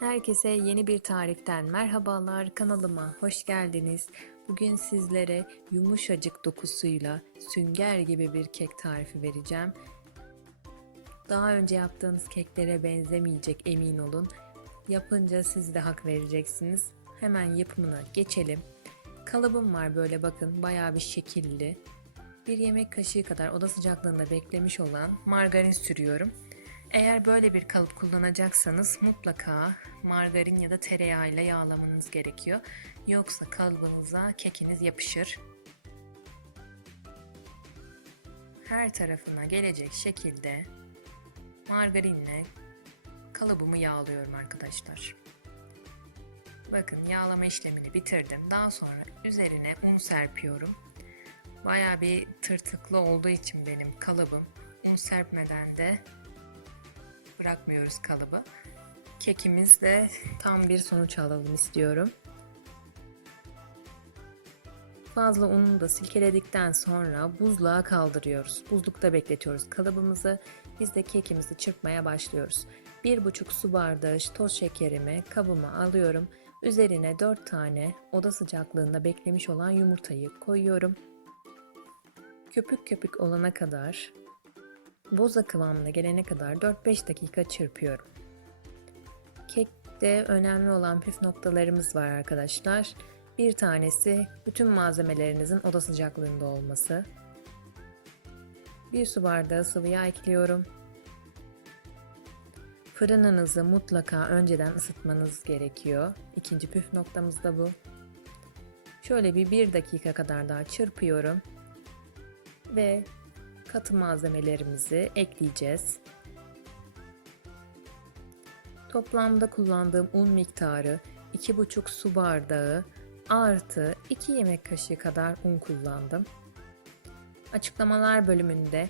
Herkese yeni bir tariften merhabalar kanalıma hoş geldiniz. Bugün sizlere yumuşacık dokusuyla sünger gibi bir kek tarifi vereceğim. Daha önce yaptığınız keklere benzemeyecek emin olun. Yapınca siz de hak vereceksiniz. Hemen yapımına geçelim. Kalıbım var böyle bakın bayağı bir şekilli. Bir yemek kaşığı kadar oda sıcaklığında beklemiş olan margarin sürüyorum. Eğer böyle bir kalıp kullanacaksanız mutlaka margarin ya da tereyağı ile yağlamanız gerekiyor. Yoksa kalıbınıza kekiniz yapışır. Her tarafına gelecek şekilde margarinle kalıbımı yağlıyorum arkadaşlar. Bakın yağlama işlemini bitirdim. Daha sonra üzerine un serpiyorum. Baya bir tırtıklı olduğu için benim kalıbım un serpmeden de bırakmıyoruz kalıbı. Kekimizde tam bir sonuç alalım istiyorum. Fazla ununu da silkeledikten sonra buzluğa kaldırıyoruz. Buzlukta bekletiyoruz kalıbımızı. Biz de kekimizi çırpmaya başlıyoruz. 1,5 su bardağı toz şekerimi kabıma alıyorum. Üzerine 4 tane oda sıcaklığında beklemiş olan yumurtayı koyuyorum. Köpük köpük olana kadar boza kıvamına gelene kadar 4-5 dakika çırpıyorum. Kekte önemli olan püf noktalarımız var arkadaşlar. Bir tanesi bütün malzemelerinizin oda sıcaklığında olması. Bir su bardağı sıvı yağ ekliyorum. Fırınınızı mutlaka önceden ısıtmanız gerekiyor. İkinci püf noktamız da bu. Şöyle bir 1 dakika kadar daha çırpıyorum. Ve katı malzemelerimizi ekleyeceğiz. Toplamda kullandığım un miktarı 2,5 su bardağı artı 2 yemek kaşığı kadar un kullandım. Açıklamalar bölümünde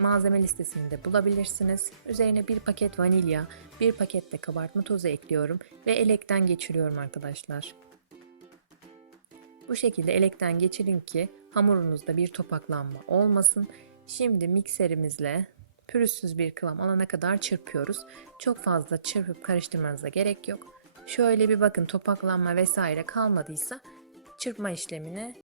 malzeme listesinde bulabilirsiniz. Üzerine bir paket vanilya, bir paket de kabartma tozu ekliyorum ve elekten geçiriyorum arkadaşlar. Bu şekilde elekten geçirin ki hamurunuzda bir topaklanma olmasın. Şimdi mikserimizle pürüzsüz bir kıvam alana kadar çırpıyoruz. Çok fazla çırpıp karıştırmanıza gerek yok. Şöyle bir bakın topaklanma vesaire kalmadıysa çırpma işlemini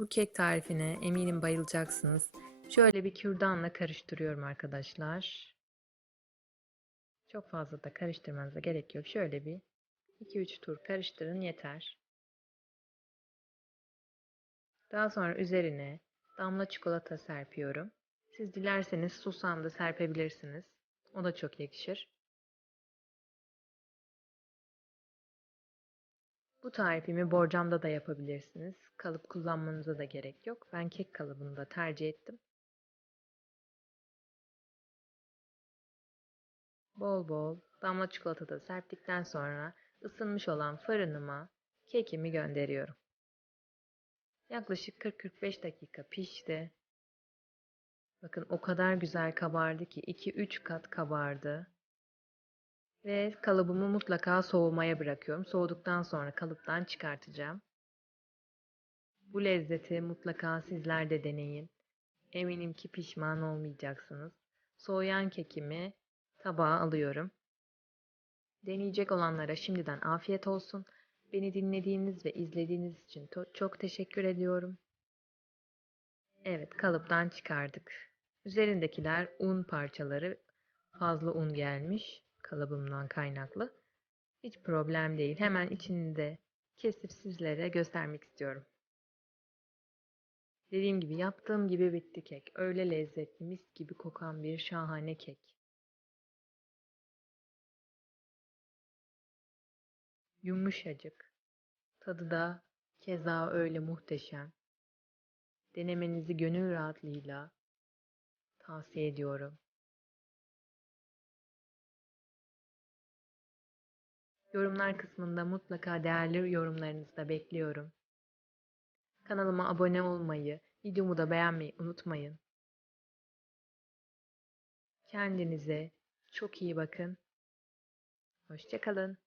Bu kek tarifine eminim bayılacaksınız. Şöyle bir kürdanla karıştırıyorum arkadaşlar. Çok fazla da karıştırmanıza gerek yok. Şöyle bir 2-3 tur karıştırın yeter. Daha sonra üzerine damla çikolata serpiyorum. Siz dilerseniz susam da serpebilirsiniz. O da çok yakışır. Bu tarifimi borcamda da yapabilirsiniz. Kalıp kullanmanıza da gerek yok. Ben kek kalıbını da tercih ettim. Bol bol damla çikolata da serptikten sonra ısınmış olan fırınıma kekimi gönderiyorum. Yaklaşık 40-45 dakika pişti. Bakın o kadar güzel kabardı ki 2-3 kat kabardı. Ve kalıbımı mutlaka soğumaya bırakıyorum. Soğuduktan sonra kalıptan çıkartacağım. Bu lezzeti mutlaka sizler de deneyin. Eminim ki pişman olmayacaksınız. Soğuyan kekimi tabağa alıyorum. Deneyecek olanlara şimdiden afiyet olsun. Beni dinlediğiniz ve izlediğiniz için çok teşekkür ediyorum. Evet, kalıptan çıkardık. Üzerindekiler un parçaları. Fazla un gelmiş kalıbımdan kaynaklı. Hiç problem değil. Hemen içini de kesip sizlere göstermek istiyorum. Dediğim gibi yaptığım gibi bitti kek. Öyle lezzetli, mis gibi kokan bir şahane kek. Yumuşacık. Tadı da keza öyle muhteşem. Denemenizi gönül rahatlığıyla tavsiye ediyorum. Yorumlar kısmında mutlaka değerli yorumlarınızı da bekliyorum. Kanalıma abone olmayı, videomu da beğenmeyi unutmayın. Kendinize çok iyi bakın. Hoşçakalın.